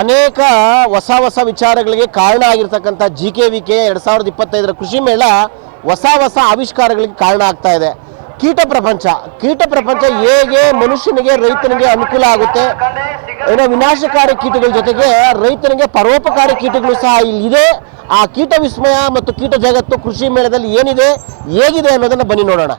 ಅನೇಕ ಹೊಸ ಹೊಸ ವಿಚಾರಗಳಿಗೆ ಕಾರಣ ಆಗಿರ್ತಕ್ಕಂಥ ಜಿ ಕೆ ವಿ ಕೆ ಎರಡು ಸಾವಿರದ ಇಪ್ಪತ್ತೈದರ ಕೃಷಿ ಮೇಳ ಹೊಸ ಹೊಸ ಆವಿಷ್ಕಾರಗಳಿಗೆ ಕಾರಣ ಆಗ್ತಾ ಇದೆ. ಕೀಟ ಪ್ರಪಂಚ ಕೀಟ ಪ್ರಪಂಚ ಹೇಗೆ ಮನುಷ್ಯನಿಗೆ, ರೈತನಿಗೆ ಅನುಕೂಲ ಆಗುತ್ತೆ? ಏನೋ ವಿನಾಶಕಾರಿ ಕೀಟಗಳ ಜೊತೆಗೆ ರೈತನಿಗೆ ಪರೋಪಕಾರಿ ಕೀಟಗಳು ಸಹ ಇಲ್ಲಿದೆ ಆ ಕೀಟ ವಿಸ್ಮಯ ಮತ್ತು ಕೀಟ ಜಗತ್ತು ಕೃಷಿ ಮೇಳದಲ್ಲಿ ಏನಿದೆ, ಹೇಗಿದೆ ಅನ್ನೋದನ್ನ ಬನ್ನಿ ನೋಡೋಣ.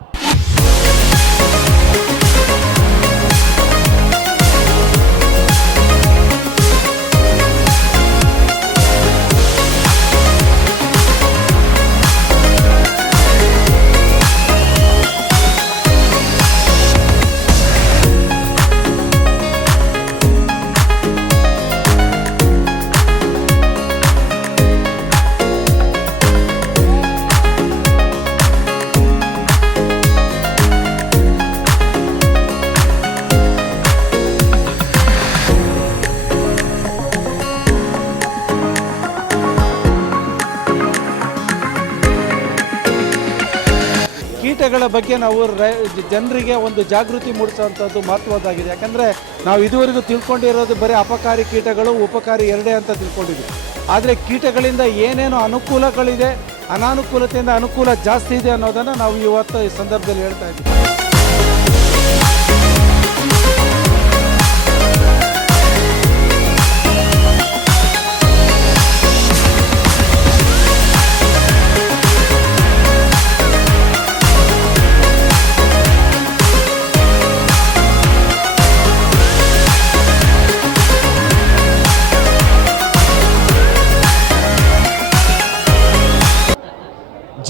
ಕೀಟಗಳ ಬಗ್ಗೆ ನಾವು ಜನರಿಗೆ ಒಂದು ಜಾಗೃತಿ ಮೂಡಿಸುವಂಥದ್ದು ಮಹತ್ವದ್ದಾಗಿದೆ. ಯಾಕಂದರೆ ನಾವು ಇದುವರೆಗೂ ತಿಳ್ಕೊಂಡಿರೋದು ಬರೀ ಅಪಕಾರಿ ಕೀಟಗಳು, ಉಪಕಾರಿ ಎರಡೇ ಅಂತ ತಿಳ್ಕೊಂಡಿದ್ವಿ ಆದರೆ ಕೀಟಗಳಿಂದ ಏನೇನು ಅನುಕೂಲಗಳಿದೆ, ಅನಾನುಕೂಲತೆಯಿಂದ ಅನುಕೂಲ ಜಾಸ್ತಿ ಇದೆ ಅನ್ನೋದನ್ನು ನಾವು ಇವತ್ತು ಈ ಸಂದರ್ಭದಲ್ಲಿ ಹೇಳ್ತಾ ಇದ್ದೀವಿ.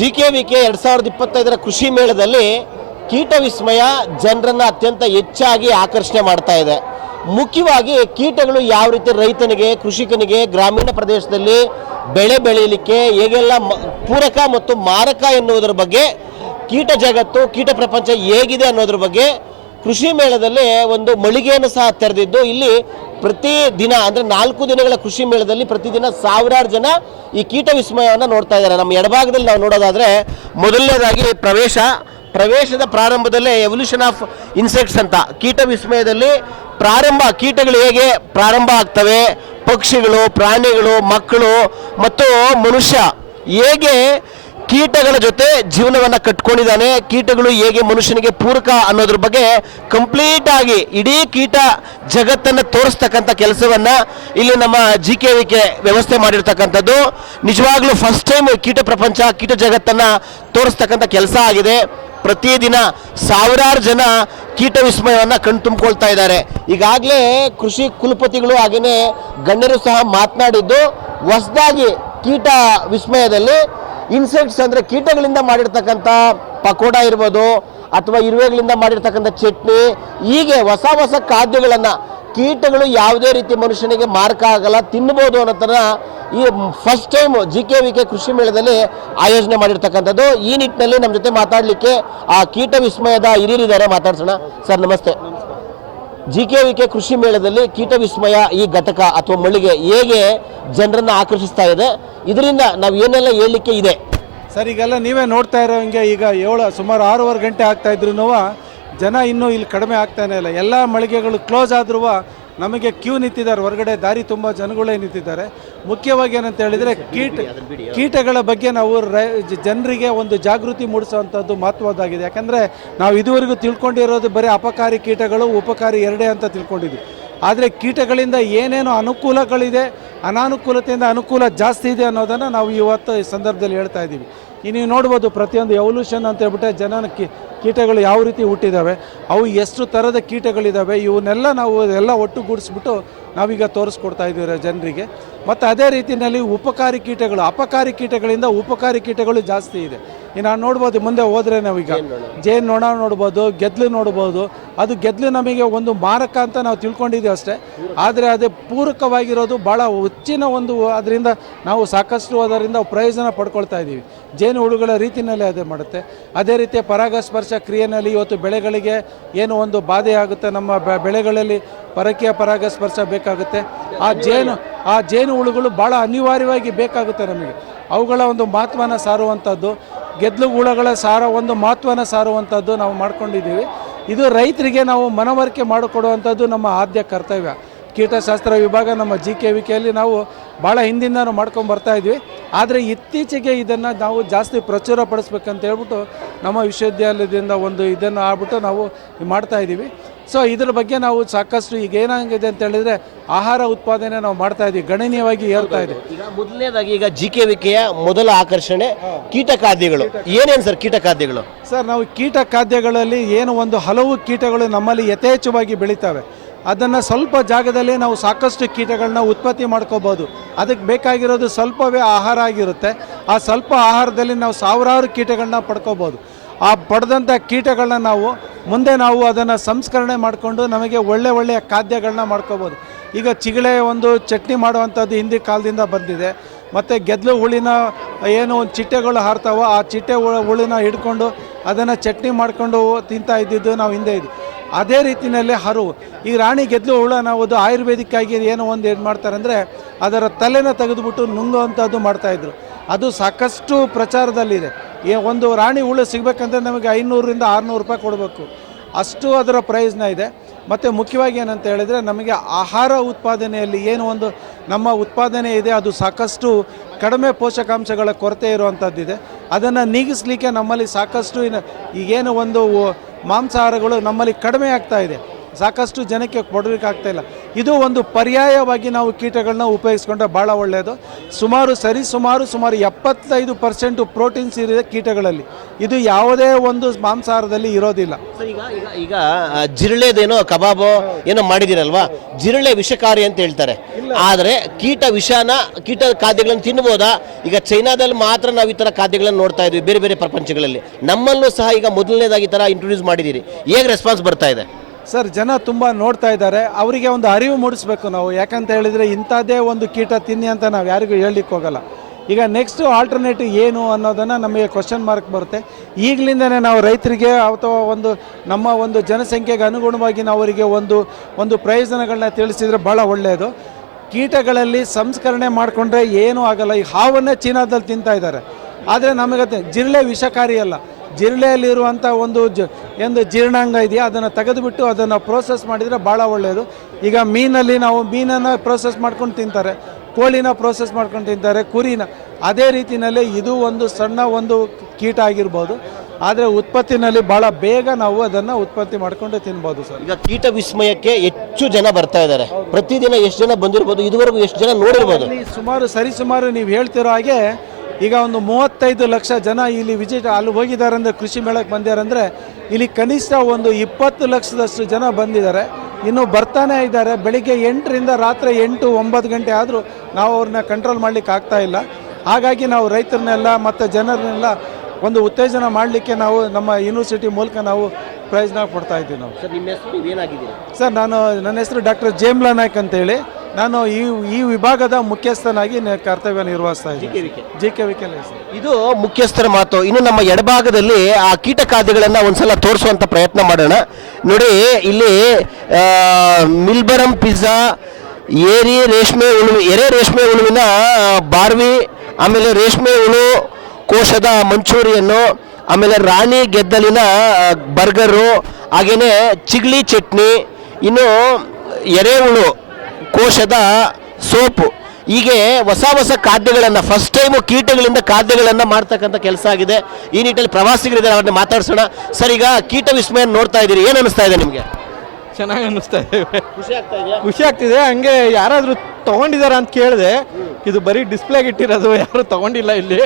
ಜಿ ಕೆ ವಿ ಕೆ ಎರಡು ಸಾವಿರದ ಇಪ್ಪತ್ತೈದರ ಕೃಷಿ ಮೇಳದಲ್ಲಿ ಕೀಟ ವಿಸ್ಮಯ ಜನರನ್ನು ಅತ್ಯಂತ ಹೆಚ್ಚಾಗಿ ಆಕರ್ಷಣೆ ಮಾಡ್ತಾ ಇದೆ. ಮುಖ್ಯವಾಗಿ ಕೀಟಗಳು ಯಾವ ರೀತಿ ರೈತನಿಗೆ, ಕೃಷಿಕನಿಗೆ, ಗ್ರಾಮೀಣ ಪ್ರದೇಶದಲ್ಲಿ ಬೆಳೆ ಬೆಳೆಯಲಿಕ್ಕೆ ಹೇಗೆಲ್ಲ ಪೂರಕ ಮತ್ತು ಮಾರಕ ಎನ್ನುವುದರ ಬಗ್ಗೆ, ಕೀಟ ಜಗತ್ತು, ಕೀಟ ಪ್ರಪಂಚ ಹೇಗಿದೆ ಅನ್ನೋದ್ರ ಬಗ್ಗೆ ಕೃಷಿ ಮೇಳದಲ್ಲಿ ಒಂದು ಮಳಿಗೆಯನ್ನು ಸಹ ತೆರೆದಿದ್ದು, ಇಲ್ಲಿ ಪ್ರತಿ ದಿನ, ಅಂದ್ರೆ ನಾಲ್ಕು ದಿನಗಳ ಕೃಷಿ ಮೇಳದಲ್ಲಿ ಪ್ರತಿದಿನ ಸಾವಿರಾರು ಜನ ಈ ಕೀಟ ವಿಸ್ಮಯವನ್ನು ನೋಡ್ತಾ ಇದ್ದಾರೆ. ನಮ್ಮ ಎಡಭಾಗದಲ್ಲಿ ನಾವು ನೋಡೋದಾದ್ರೆ ಮೊದಲನೇದಾಗಿ ಪ್ರವೇಶ. ಪ್ರವೇಶದ ಪ್ರಾರಂಭದಲ್ಲೇ ಎವಲ್ಯೂಷನ್ ಆಫ್ ಇನ್ಸೆಕ್ಟ್ಸ್ ಅಂತ. ಕೀಟ ವಿಸ್ಮಯದಲ್ಲಿ ಪ್ರಾರಂಭ, ಕೀಟಗಳು ಹೇಗೆ ಪ್ರಾರಂಭ ಆಗ್ತವೆ? ಪಕ್ಷಿಗಳು, ಪ್ರಾಣಿಗಳು, ಮಕ್ಕಳು ಮತ್ತು ಮನುಷ್ಯ ಹೇಗೆ ಕೀಟಗಳ ಜೊತೆ ಜೀವನವನ್ನ ಕಟ್ಕೊಂಡಿದ್ದಾನೆ. ಕೀಟಗಳು ಹೇಗೆ ಮನುಷ್ಯನಿಗೆ ಪೂರಕ ಅನ್ನೋದ್ರ ಬಗ್ಗೆ ಕಂಪ್ಲೀಟ್ ಆಗಿ ಇಡೀ ಕೀಟ ಜಗತ್ತನ್ನು ತೋರಿಸ್ತಕ್ಕಂಥ ಕೆಲಸವನ್ನ ಇಲ್ಲಿ ನಮ್ಮ ಜಿ ಕೆ ವಿ ಕೆ ವ್ಯವಸ್ಥೆ ಮಾಡಿರ್ತಕ್ಕಂಥದ್ದು. ನಿಜವಾಗ್ಲೂ ಫಸ್ಟ್ ಟೈಮ್ ಕೀಟ ಪ್ರಪಂಚ, ಕೀಟ ಜಗತ್ತನ್ನ ತೋರಿಸ್ತಕ್ಕಂಥ ಕೆಲಸ ಆಗಿದೆ. ಪ್ರತಿದಿನ ಸಾವಿರಾರು ಜನ ಕೀಟ ವಿಸ್ಮಯವನ್ನ ಕಣ್ ತುಂಬಿಕೊಳ್ತಾ ಇದ್ದಾರೆ. ಈಗಾಗಲೇ ಕೃಷಿ ಕುಲಪತಿಗಳು ಹಾಗೆಯೇ ಗಣ್ಯರು ಸಹ ಮಾತನಾಡಿದ್ದು, ಹೊಸದಾಗಿ ಕೀಟ ವಿಸ್ಮಯದಲ್ಲಿ ಇನ್ಸೆಕ್ಟ್ಸ್ ಅಂದ್ರೆ ಕೀಟಗಳಿಂದ ಮಾಡಿರ್ತಕ್ಕಂಥ ಪಕೋಡ ಇರ್ಬೋದು ಅಥವಾ ಇರುವೆಗಳಿಂದ ಮಾಡಿರ್ತಕ್ಕಂಥ ಚಟ್ನಿ, ಹೀಗೆ ಹೊಸ ಹೊಸ ಖಾದ್ಯಗಳನ್ನು ಕೀಟಗಳು ಯಾವುದೇ ರೀತಿ ಮನುಷ್ಯನಿಗೆ ಮಾರ್ಕ ಆಗಲ್ಲ ಅನ್ನೋ ಥರ ಈ first time G K V K ಕೃಷಿ ಮೇಳದಲ್ಲಿ ಆಯೋಜನೆ ಮಾಡಿರ್ತಕ್ಕಂಥದ್ದು. ಈ ನಿಟ್ಟಿನಲ್ಲಿ ನಮ್ಮ ಜೊತೆ ಮಾತಾಡಲಿಕ್ಕೆ ಆ ಕೀಟ ವಿಸ್ಮಯದ ಹಿರಿಯರಿದ್ದಾರೆ. ಮಾತಾಡ್ಸೋಣ. ಸರ್ ನಮಸ್ತೆ. ಜಿ ಕೆ ವಿ ಕೆ ಕೃಷಿ ಮೇಳದಲ್ಲಿ ಕೀಟ ವಿಸ್ಮಯ ಈ ಘಟಕ ಅಥವಾ ಮಳಿಗೆ ಹೇಗೆ ಜನರನ್ನು ಆಕರ್ಷಿಸ್ತಾ ಇದೆ, ಇದರಿಂದ ನಾವು ಏನೆಲ್ಲ ಹೇಳಲಿಕ್ಕೆ ಇದೆ? ಸರ್, ಈಗೆಲ್ಲ ನೀವೇ ನೋಡ್ತಾ ಇರೋ ಹಿಂಗೆ ಈಗ ಏಳು, ಸುಮಾರು ಆರೂವರೆ ಗಂಟೆ ಆಗ್ತಾ ಇದ್ರು ಜನ ಇನ್ನೂ ಇಲ್ಲಿ ಕಡಿಮೆ ಆಗ್ತಾನೆ ಇಲ್ಲ. ಎಲ್ಲ ಮಳಿಗೆಗಳು ಕ್ಲೋಸ್ ಆದ್ರೂ ನಮಗೆ ಕ್ಯೂ ನಿಂತಿದ್ದಾರೆ ಹೊರಗಡೆ ದಾರಿ ತುಂಬ ಜನಗಳೇ ನಿಂತಿದ್ದಾರೆ. ಮುಖ್ಯವಾಗಿ ಏನಂತ ಹೇಳಿದರೆ ಕೀಟ ಕೀಟಗಳ ಬಗ್ಗೆ ನಾವು ರೈ ಜನರಿಗೆ ಒಂದು ಜಾಗೃತಿ ಮೂಡಿಸುವಂಥದ್ದು ಮಹತ್ವದ್ದಾಗಿದೆ. ಯಾಕಂದರೆ ನಾವು ಇದುವರೆಗೂ ತಿಳ್ಕೊಂಡಿರೋದು ಬರೀ ಅಪಕಾರಿ ಕೀಟಗಳು ಉಪಕಾರಿ ಎರಡೇ ಅಂತ ತಿಳ್ಕೊಂಡಿದ್ವಿ. ಆದರೆ ಕೀಟಗಳಿಂದ ಏನೇನು ಅನುಕೂಲಗಳಿದೆ ಅನಾನುಕೂಲತೆಯಿಂದ ಅನುಕೂಲ ಜಾಸ್ತಿ ಇದೆ ಅನ್ನೋದನ್ನು ನಾವು ಇವತ್ತು ಈ ಸಂದರ್ಭದಲ್ಲಿ ಹೇಳ್ತಾ ಇದ್ದೀವಿ. ಈ ನೀವು ನೋಡ್ಬೋದು ಪ್ರತಿಯೊಂದು ಎವಲ್ಯೂಷನ್ ಅಂತ ಹೇಳ್ಬಿಟ್ಟೆ ಜನನ ಕಿ ಕೀಟಗಳು ಯಾವ ರೀತಿ ಹುಟ್ಟಿದ್ದಾವೆ ಅವು ಎಷ್ಟು ಥರದ ಕೀಟಗಳಿದ್ದಾವೆ ಇವನ್ನೆಲ್ಲ ನಾವು ಎಲ್ಲ ಒಟ್ಟುಗೂಡಿಸ್ಬಿಟ್ಟು ನಾವೀಗ ತೋರಿಸ್ಕೊಡ್ತಾ ಇದ್ದೀವಿ ಜನರಿಗೆ. ಮತ್ತು ಅದೇ ರೀತಿಯಲ್ಲಿ ಉಪಕಾರಿ ಕೀಟಗಳು ಅಪಕಾರಿ ಕೀಟಗಳಿಂದ ಉಪಕಾರಿ ಕೀಟಗಳು ಜಾಸ್ತಿ ಇದೆ. ಇನ್ನು ನಾವು ನೋಡ್ಬೋದು ಮುಂದೆ ಹೋದರೆ ನಾವೀಗ ಜೇನು ನೊಣ. ನೋಡ್ಬೋದು ಗೆದ್ಲು ನೋಡ್ಬೋದು. ಅದು ಗೆದ್ಲು ನಮಗೆ ಒಂದು ಮಾರಕ ಅಂತ ನಾವು ತಿಳ್ಕೊಂಡಿದ್ದೀವಿ ಅಷ್ಟೇ. ಆದರೆ ಅದು ಪೂರಕವಾಗಿರೋದು ಭಾಳ ಹೆಚ್ಚಿನ ಒಂದು ಅದರಿಂದ ನಾವು ಸಾಕಷ್ಟು ಅದರಿಂದ ಪ್ರಯೋಜನ ಪಡ್ಕೊಳ್ತಾ ಇದ್ದೀವಿ. ಜೇನು ಹುಳುಗಳ ರೀತಿಯಲ್ಲಿ ಅದೇ ಮಾಡುತ್ತೆ. ಅದೇ ರೀತಿ ಪರಾಗಸ್ಪರ್ಶ ಕ್ರಿಯೆಯಲ್ಲಿ ಇವತ್ತು ಬೆಳೆಗಳಿಗೆ ಏನು ಒಂದು ಬಾಧೆ ಆಗುತ್ತೆ, ನಮ್ಮ ಬೆಳೆಗಳಲ್ಲಿ ಪರಕೀಯ ಪರಾಗಸ್ಪರ್ಶ ಬೇಕಾಗುತ್ತೆ. ಆ ಜೇನು ಆ ಜೇನು ಹುಳುಗಳು ಭಾಳ ಅನಿವಾರ್ಯವಾಗಿ ಬೇಕಾಗುತ್ತೆ ನಮಗೆ. ಅವುಗಳ ಒಂದು ಮಹತ್ವನ ಸಾರುವಂಥದ್ದು, ಗೆದ್ಲು ಹುಳಗಳ ಸಾರ ಒಂದು ಮಹತ್ವನ ಸಾರುವಂಥದ್ದು ನಾವು ಮಾಡ್ಕೊಂಡಿದ್ದೀವಿ. ಇದು ರೈತರಿಗೆ ನಾವು ಮನವರಿಕೆ ಮಾಡಿಕೊಡುವಂಥದ್ದು ನಮ್ಮ ಆದ್ಯ ಕರ್ತವ್ಯ. ಕೀಟಶಾಸ್ತ್ರ ವಿಭಾಗ ನಮ್ಮ ಜಿ ಕೆ ವಿ ಕೆಯಲ್ಲಿ ನಾವು ಭಾಳ ಹಿಂದಿಂದ ಮಾಡ್ಕೊಂಡು ಬರ್ತಾ ಇದ್ವಿ. ಆದರೆ ಇತ್ತೀಚೆಗೆ ಇದನ್ನು ನಾವು ಜಾಸ್ತಿ ಪ್ರಚುರ ಪಡಿಸ್ಬೇಕಂತ ಹೇಳ್ಬಿಟ್ಟು ನಮ್ಮ ವಿಶ್ವವಿದ್ಯಾಲಯದಿಂದ ಒಂದು ಇದನ್ನು ಆಗ್ಬಿಟ್ಟು ನಾವು ಮಾಡ್ತಾ ಇದ್ದೀವಿ ಸೊ ಇದ್ರ ಬಗ್ಗೆ ನಾವು ಸಾಕಷ್ಟು ಈಗ ಏನಾಗಿದೆ ಅಂತ ಹೇಳಿದ್ರೆ ಆಹಾರ ಉತ್ಪಾದನೆ ನಾವು ಮಾಡ್ತಾ ಇದ್ದೀವಿ ಗಣನೀಯವಾಗಿ ಏರ್ತಾ ಇದೆ. ಈಗ ಮೊದಲನೇದಾಗಿ ಈಗ ಜಿ ಕೆ ವಿಕೆಯ ಮೊದಲ ಆಕರ್ಷಣೆ ಕೀಟ ಖಾದ್ಯಗಳು ಏನೇನು ಸರ್ ಕೀಟ ಖಾದ್ಯಗಳು ಸರ್ ನಾವು ಕೀಟ ಖಾದ್ಯಗಳಲ್ಲಿ ಏನು ಒಂದು ಹಲವು ಕೀಟಗಳು ನಮ್ಮಲ್ಲಿ ಯಥೇಚ್ಛವಾಗಿ ಬೆಳೀತವೆ. ಅದನ್ನು ಸ್ವಲ್ಪ ಜಾಗದಲ್ಲಿ ನಾವು ಸಾಕಷ್ಟು ಕೀಟಗಳನ್ನ ಉತ್ಪತ್ತಿ ಮಾಡ್ಕೋಬೋದು. ಅದಕ್ಕೆ ಬೇಕಾಗಿರೋದು ಸ್ವಲ್ಪವೇ ಆಹಾರ ಆಗಿರುತ್ತೆ. ಆ ಸ್ವಲ್ಪ ಆಹಾರದಲ್ಲಿ ನಾವು ಸಾವಿರಾರು ಕೀಟಗಳನ್ನ ಪಡ್ಕೋಬೋದು. ಆ ಪಡೆದಂಥ ಕೀಟಗಳನ್ನ ನಾವು ಮುಂದೆ ನಾವು ಅದನ್ನು ಸಂಸ್ಕರಣೆ ಮಾಡಿಕೊಂಡು ನಮಗೆ ಒಳ್ಳೆ ಒಳ್ಳೆಯ ಖಾದ್ಯಗಳನ್ನ ಮಾಡ್ಕೋಬೋದು. ಈಗ ಚಿಗಳೆ ಒಂದು ಚಟ್ನಿ ಮಾಡುವಂಥದ್ದು ಹಿಂದಿನ ಕಾಲದಿಂದ ಬಂದಿದೆ. ಮತ್ತು ಗೆದ್ಲು ಹುಳಿನ ಏನು ಒಂದು ಚಿಟ್ಟೆಗಳು ಹಾರ್ತಾವೋ ಆ ಚಿಟ್ಟೆ ಹುಳ- ಹುಳಿನ ಹಿಡ್ಕೊಂಡು ಅದನ್ನು ಚಟ್ನಿ ಮಾಡಿಕೊಂಡು ತಿಂತಾ ಇದ್ದಿದ್ದು ನಾವು ಹಿಂದೆ ಇದ್ವಿ. ಅದೇ ರೀತಿಯಲ್ಲಿ ಹರು. ಈ ರಾಣಿ ಗೆದ್ದಲು ಹುಳ, ನಾವು ಅದು ಆಯುರ್ವೇದಿಕ್ಕಾಗಿ ಏನೋ ಒಂದು ಏನು ಮಾಡ್ತಾರೆ ಅಂದರೆ ಅದರ ತಲೆನ ತೆಗೆದುಬಿಟ್ಟು ನುಂಗುವಂಥದ್ದು ಮಾಡ್ತಾಯಿದ್ರು ಅದು ಸಾಕಷ್ಟು ಪ್ರಚಾರದಲ್ಲಿದೆ. ಈ ಒಂದು ರಾಣಿ ಹುಳು ಸಿಗಬೇಕಂದ್ರೆ ನಮಗೆ ಐನೂರರಿಂದ ಆರುನೂರು ರೂಪಾಯಿ ಕೊಡಬೇಕು. ಅಷ್ಟು ಅದರ ಪ್ರಯೋಜನ ಇದೆ. ಮತ್ತು ಮುಖ್ಯವಾಗಿ ಏನಂತ ಹೇಳಿದರೆ ನಮಗೆ ಆಹಾರ ಉತ್ಪಾದನೆಯಲ್ಲಿ ಏನು ಒಂದು ನಮ್ಮ ಉತ್ಪಾದನೆ ಇದೆ, ಅದು ಸಾಕಷ್ಟು ಕಡಿಮೆ ಪೋಷಕಾಂಶಗಳ ಕೊರತೆ ಇರುವಂಥದ್ದಿದೆ ಅದನ್ನು ನೀಗಿಸ್ಲಿಕ್ಕೆ ನಮ್ಮಲ್ಲಿ ಸಾಕಷ್ಟು ಈಗೇನು ಒಂದು ಮಾಂಸಾಹಾರಗಳು ನಮ್ಮಲ್ಲಿ ಕಡಿಮೆ ಆಗ್ತಾ ಇದೆ. ಸಾಕಷ್ಟು ಜನಕ್ಕೆ ಕೊಡಲಿಕ್ಕಾಗ್ತಾ ಇಲ್ಲ. ಇದು ಒಂದು ಪರ್ಯಾಯವಾಗಿ ನಾವು ಕೀಟಗಳನ್ನ ಉಪಯೋಗಿಸ್ಕೊಂಡ್ರೆ ಭಾಳ ಒಳ್ಳೆಯದು ಸುಮಾರು ಸರಿ ಸುಮಾರು ಸುಮಾರು ಎಪ್ಪತ್ತೈದು ಪರ್ಸೆಂಟು ಪ್ರೋಟೀನ್ಸ್ ಇದೆ ಕೀಟಗಳಲ್ಲಿ. ಇದು ಯಾವುದೇ ಒಂದು ಮಾಂಸಾಹಾರದಲ್ಲಿ ಇರೋದಿಲ್ಲ. ಈಗ ಈಗ ಜಿರಳೆದೇನೋ ಕಬಾಬು ಏನೋ ಮಾಡಿದಿರಲ್ವಾ ಜಿರಳೆ ವಿಷಕಾರಿ ಅಂತ ಹೇಳ್ತಾರೆ. ಆದರೆ ಕೀಟ ವಿಷಾನ ಕೀಟ ಖಾದ್ಯಗಳನ್ನು ತಿನ್ಬೋದಾ? ಈಗ ಚೈನಾದಲ್ಲಿ ಮಾತ್ರ ನಾವು ಈ ಥರ ಖಾದ್ಯಗಳನ್ನು ನೋಡ್ತಾ ಇದ್ವಿ ಬೇರೆ ಬೇರೆ ಪ್ರಪಂಚಗಳಲ್ಲಿ. ನಮ್ಮಲ್ಲೂ ಸಹ ಈಗ ಮೊದಲನೇದಾಗಿ ಈ ಥರ ಇಂಟ್ರೊಡ್ಯೂಸ್ ಮಾಡಿದ್ದೀರಿ. ಹೇಗೆ ರೆಸ್ಪಾನ್ಸ್ ಬರ್ತಾ ಇದೆ? ಸರ್, ಜನ ತುಂಬ ನೋಡ್ತಾ ಇದ್ದಾರೆ. ಅವರಿಗೆ ಒಂದು ಅರಿವು ಮೂಡಿಸ್ಬೇಕು ನಾವು. ಯಾಕಂತ ಹೇಳಿದರೆ ಇಂಥದ್ದೇ ಒಂದು ಕೀಟ ತಿನ್ನಿ ಅಂತ ನಾವು ಯಾರಿಗೂ ಹೇಳಲಿಕ್ಕೆ ಹೋಗಲ್ಲ. ಈಗ ನೆಕ್ಸ್ಟ್ ಆಲ್ಟರ್ನೇಟಿವ್ ಏನು ಅನ್ನೋದನ್ನು ನಮಗೆ ಕ್ವಶನ್ ಮಾರ್ಕ್ ಬರುತ್ತೆ. ಈಗಲಿಂದನೇ ನಾವು ರೈತರಿಗೆ ಅಥವಾ ಒಂದು ನಮ್ಮ ಒಂದು ಜನಸಂಖ್ಯೆಗೆ ಅನುಗುಣವಾಗಿ ನಾವು ಅವರಿಗೆ ಒಂದು ಒಂದು ಪ್ರಯೋಜನಗಳನ್ನ ತಿಳಿಸಿದರೆ ಭಾಳ ಒಳ್ಳೆಯದು ಕೀಟಗಳಲ್ಲಿ ಸಂಸ್ಕರಣೆ ಮಾಡಿಕೊಂಡ್ರೆ ಏನೂ ಆಗಲ್ಲ. ಈ ಹಾವನ್ನೇ ಚೀನಾದಲ್ಲಿ ತಿಂತಾ ಇದ್ದಾರೆ. ಆದರೆ ನಮಗೆ ಜಿಲ್ಲೆ ವಿಷಕಾರಿ ಅಲ್ಲ. ಜಿರಳೆಯಲ್ಲಿರುವಂಥ ಒಂದು ಜ ಒಂದು ಜೀರ್ಣಾಂಗ ಇದೆಯಾ ಅದನ್ನು ತೆಗೆದುಬಿಟ್ಟು ಅದನ್ನು ಪ್ರೋಸೆಸ್ ಮಾಡಿದರೆ ಭಾಳ ಒಳ್ಳೆಯದು. ಈಗ ಮೀನಲ್ಲಿ ನಾವು ಮೀನನ್ನು ಪ್ರೋಸೆಸ್ ಮಾಡ್ಕೊಂಡು ತಿಂತಾರೆ ಕೋಳಿನ ಪ್ರೋಸೆಸ್ ಮಾಡ್ಕೊಂಡು ತಿಂತಾರೆ ಕುರಿನ. ಅದೇ ರೀತಿಯಲ್ಲಿ ಇದು ಒಂದು ಸಣ್ಣ ಒಂದು ಕೀಟ ಆಗಿರ್ಬೋದು. ಆದರೆ ಉತ್ಪತ್ತಿನಲ್ಲಿ ಭಾಳ ಬೇಗ ನಾವು ಅದನ್ನು ಉತ್ಪತ್ತಿ ಮಾಡಿಕೊಂಡು ತಿನ್ಬೋದು ಸರ್. ಈಗ ಕೀಟ ವಿಸ್ಮಯಕ್ಕೆ ಹೆಚ್ಚು ಜನ ಬರ್ತಾ ಇದ್ದಾರೆ. ಪ್ರತಿದಿನ ಎಷ್ಟು ಜನ ಬಂದಿರ್ಬೋದು? ಇದುವರೆಗೂ ಎಷ್ಟು ಜನ ನೋಡಿರ್ಬೋದು? ಸುಮಾರು ಸರಿ ಸುಮಾರು ನೀವು ಹೇಳ್ತಿರೋ ಹಾಗೆ ಈಗ ಒಂದು ಮೂವತ್ತೈದು ಲಕ್ಷ ಜನ ಇಲ್ಲಿ ವಿಜಿಟ್ ಅಲ್ಲಿ ಹೋಗಿದ್ದಾರೆ ಅಂದರೆ ಕೃಷಿ ಮೇಳಕ್ಕೆ ಬಂದಿದ್ದಾರೆ ಅಂದರೆ ಇಲ್ಲಿ ಕನಿಷ್ಠ ಒಂದು ಇಪ್ಪತ್ತು ಲಕ್ಷದಷ್ಟು ಜನ ಬಂದಿದ್ದಾರೆ. ಇನ್ನು ಬರ್ತಾನೆ ಇದ್ದಾರೆ. ಬೆಳಿಗ್ಗೆ ಎಂಟರಿಂದ ರಾತ್ರಿ ಎಂಟು ಒಂಬತ್ತು ಗಂಟೆ ಆದರೂ ನಾವು ಅವ್ರನ್ನ ಕಂಟ್ರೋಲ್ ಮಾಡಲಿಕ್ಕೆ ಆಗ್ತಾ ಇಲ್ಲ. ಹಾಗಾಗಿ ನಾವು ರೈತರನ್ನೆಲ್ಲ ಮತ್ತು ಜನರನ್ನೆಲ್ಲ ಒಂದು ಉತ್ತೇಜನ ಮಾಡಲಿಕ್ಕೆ ನಾವು ನಮ್ಮ ಯೂನಿವರ್ಸಿಟಿ ಮೂಲಕ ನಾವು ಪ್ರಯೋಜನ ಕೊಡ್ತಾ ಇದ್ದೀವಿ ನಾವು. ಸರ್ ನಿಮ್ಮ ಹೆಸರು ಸರ್ ನಾನು ನನ್ನ ಹೆಸರು ಡಾಕ್ಟರ್ ಜೇಮ್ಲಾ ನಾಯ್ಕ್ ಅಂತೇಳಿ. ನಾನು ಈ ಈ ವಿಭಾಗದ ಮುಖ್ಯಸ್ಥನಾಗಿ ನ- ಕರ್ತವ್ಯ ನಿರ್ವಹಿಸ್ತಾ ಇದ್ದೀನಿ. G K V sir. ಇದು ಮುಖ್ಯಸ್ಥರ ಮಾತು. ಇನ್ನು ನಮ್ಮ ಎಡಭಾಗದಲ್ಲಿ ಆ ಕೀಟ ಖಾದ್ಯಗಳನ್ನು ಒಂದ್ಸಲ ತೋರಿಸುವಂತ ಪ್ರಯತ್ನ ಮಾಡೋಣ. ನೋಡಿ ಇಲ್ಲಿ ಆ, ಮಿಲ್ಬರಂ ಪಿಜ್ಜಾ ಏರಿ ರೇಷ್ಮೆ ಹುಳು ಎರೆ ರೇಷ್ಮೆ ಹುಳುವಿನ ಬಾರ್ವಿ ಆಮೇಲೆ ರೇಷ್ಮೆ ಹುಳು ಕೋಶದ ಮಂಚೂರಿಯನ್ನು ಆಮೇಲೆ ರಾಣಿ ಗೆದ್ದಲಿನ ಆ, ಬರ್ಗರು ಹಾಗೇನೆ ಚಿಗ್ಲಿ ಚಟ್ನಿ ಇನ್ನು ಎರೆಹುಳು ಕೋಶದ ಸೋಪು. ಹೀಗೆ ಹೊಸ ಹೊಸ ಖಾದ್ಯಗಳನ್ನು ಫಸ್ಟ್ ಟೈಮು ಕೀಟಗಳಿಂದ ಖಾದ್ಯಗಳನ್ನು ಮಾಡ್ತಕ್ಕಂಥ ಕೆಲಸ ಆಗಿದೆ. ಈ ನಿಟ್ಟಲ್ಲಿ ಪ್ರವಾಸಿಗರಿದ್ದಾರೆ ಅವ್ರನ್ನ ಮಾತಾಡ್ಸೋಣ. ಸರ್ ಈಗ ಕೀಟ ವಿಸ್ಮಯ ನೋಡ್ತಾ ಇದ್ದೀರಿ. ಏನು ಅನಿಸ್ತಾ ಇದೆ ನಿಮಗೆ? ಚೆನ್ನಾಗಿ ಅನ್ನಿಸ್ತಾ ಇದೆ. ಖುಷಿ ಆಗ್ತಾ ಇದೆಯಾ? ಖುಷಿ ಆಗ್ತಿದೆ. ಹಂಗೆ ಯಾರಾದರೂ ತೊಗೊಂಡಿದ್ದಾರೆ ಅಂತ ಕೇಳಿದೆ. ಇದು ಬರೀ ಡಿಸ್ಪ್ಲೇಗೆ ಇಟ್ಟಿರೋದು ಯಾರು ತಗೊಂಡಿಲ್ಲ ಇಲ್ಲಿ.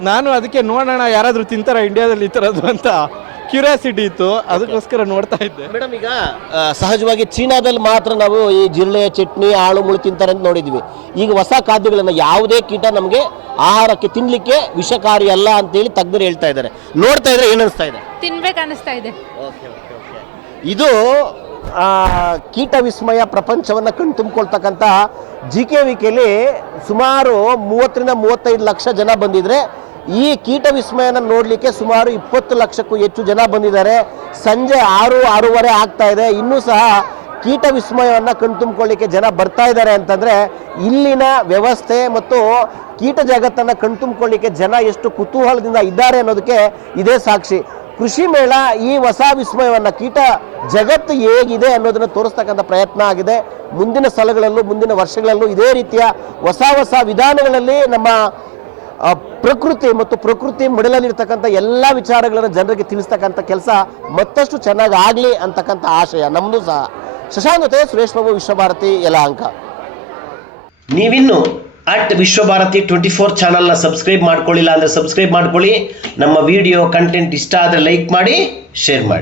ನಾನು ಅದಕ್ಕೆ ನೋಡೋಣ ಯಾರಾದರೂ ತಿಂತಾರ ಇಂಡಿಯಾದಲ್ಲಿ ಈ ಥರದ್ದು ಅಂತ ಕ್ಯೂರಿಯಾಸಿಟಿ ಇತ್ತು. ಅದಕ್ಕೋಸ್ಕರ ನೋಡ್ತಾ ಇದ್ದೆ. ಮೇಡಮ್ ಈಗ ಆ, ಸಹಜವಾಗಿ ಚೀನಾದಲ್ಲಿ ಮಾತ್ರ ನಾವು ಈ ಜಿರಳೆ ಚಟ್ನಿ ಆಳು ಮುಳು ತಿಂತಾರೆ ಅಂತ ನೋಡಿದ್ವಿ. ಈಗ ಹೊಸ ಖಾದ್ಯಗಳನ್ನು ಯಾವುದೇ ಕೀಟ ನಮಗೆ ಆಹಾರಕ್ಕೆ ತಿನ್ಲಿಕ್ಕೆ ವಿಷಕಾರಿ ಅಲ್ಲ ಅಂತೇಳಿ ತಜ್ಞರು ಹೇಳ್ತಾ ಇದ್ದಾರೆ. ನೋಡ್ತಾ ಇದ್ರೆ ಏನು ಅನಿಸ್ತಾ ಇದೆ? ತಿನ್ಬೇಕು ಅನಿಸ್ತಾ ಇದೆ. ಇದು ಆ, ಕೀಟ ವಿಸ್ಮಯ ಪ್ರಪಂಚವನ್ನು ಕಣ್ ತುಂಬಿಕೊಳ್ತಕ್ಕಂಥ ಜಿ ಕೆ ವಿಕೆಲಿ ಸುಮಾರು ಮೂವತ್ತರಿಂದ ಮೂವತ್ತೈದು ಲಕ್ಷ ಜನ ಬಂದಿದ್ರೆ ಈ ಕೀಟ ವಿಸ್ಮಯನ ನೋಡಲಿಕ್ಕೆ ಸುಮಾರು ಇಪ್ಪತ್ತು ಲಕ್ಷಕ್ಕೂ ಹೆಚ್ಚು ಜನ ಬಂದಿದ್ದಾರೆ. ಸಂಜೆ ಆರು, ಆರೂವರೆ ಆಗ್ತಾ ಇದೆ. ಇನ್ನೂ ಸಹ ಕೀಟ ವಿಸ್ಮಯವನ್ನು ಕಣ್ತುಂಬಿಕೊಳ್ಳಿಕ್ಕೆ ಜನ ಬರ್ತಾ ಇದ್ದಾರೆ ಅಂತಂದ್ರೆ ಇಲ್ಲಿನ ವ್ಯವಸ್ಥೆ ಮತ್ತು ಕೀಟ ಜಗತ್ತನ್ನು ಕಣ್ತುಂಬಿಕೊಳ್ಳಿಕ್ಕೆ ಜನ ಎಷ್ಟು ಕುತೂಹಲದಿಂದ ಇದ್ದಾರೆ ಅನ್ನೋದಕ್ಕೆ ಇದೇ ಸಾಕ್ಷಿ. ಕೃಷಿ ಮೇಳ ಈ ಹೊಸ ವಿಸ್ಮಯವನ್ನ ಕೀಟ ಜಗತ್ತು ಹೇಗಿದೆ ಅನ್ನೋದನ್ನ ತೋರಿಸ್ತಕ್ಕಂಥ ಪ್ರಯತ್ನ ಆಗಿದೆ. ಮುಂದಿನ ಸ್ಥಳಗಳಲ್ಲೂ ಮುಂದಿನ ವರ್ಷಗಳಲ್ಲೂ ಇದೇ ರೀತಿಯ ಹೊಸ ಹೊಸ ವಿಧಾನಗಳಲ್ಲಿ ನಮ್ಮ ಪ್ರಕೃತಿ ಮತ್ತು ಪ್ರಕೃತಿ ಮಡಲಲ್ಲಿರ್ತಕ್ಕಂಥ ಎಲ್ಲ ವಿಚಾರಗಳನ್ನು ಜನರಿಗೆ ತಿಳಿಸ್ತಕ್ಕಂಥ ಕೆಲಸ ಮತ್ತಷ್ಟು ಚೆನ್ನಾಗಿ ಆಗಲಿ ಅಂತಕ್ಕಂಥ ಆಶಯ. ನಮ್ಮದು ಸಹ. ಶಶಾಂಕ್ ಸುರೇಶ್ ಬಾಬು, ವಿಶ್ವಭಾರತಿ, ಯಲಹಂಕ. ನೀವಿನ್ನು ಅಟ್ ವಿಶ್ವಭಾರತಿ ಟ್ವೆಂಟಿ ಫೋರ್ ಚಾನಲ್ನ ಸಬ್ಸ್ಕ್ರೈಬ್ ಮಾಡ್ಕೊಳ್ಳಿಲ್ಲ ಅಂದರೆ ಸಬ್ಸ್ಕ್ರೈಬ್ ಮಾಡ್ಕೊಳ್ಳಿ. ನಮ್ಮ ವಿಡಿಯೋ ಕಂಟೆಂಟ್ ಇಷ್ಟ ಆದರೆ ಲೈಕ್ ಮಾಡಿ, ಶೇರ್ ಮಾಡಿ.